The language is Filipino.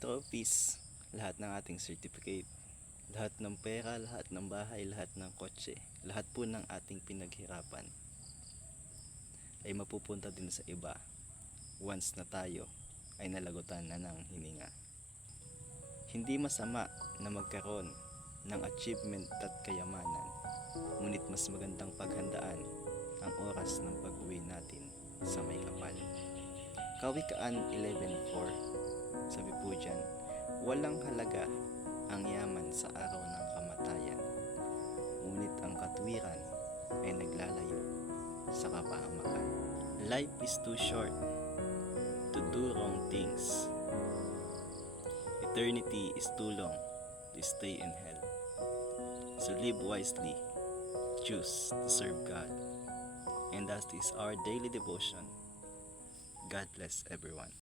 ating trophies, lahat ng ating certificate, lahat ng pera, lahat ng bahay, lahat ng kotse, lahat po ng ating pinaghirapan ay mapupunta din sa iba once na tayo ay nalagutan na ng hininga. Hindi masama na magkaroon ng achievement at kayamanan, ngunit mas magandang paghandaan ang oras ng pag-uwi natin sa may kapal. Kawikaan 11:4, sabi po dyan, walang halaga ang yaman sa araw ng kamatayan, ngunit ang katwiran ay naglalayo sa kapahamakan. Life is too short to do wrong things. Eternity is too long to stay in hell. So live wisely, choose to serve God. And that is our daily devotion. God bless everyone.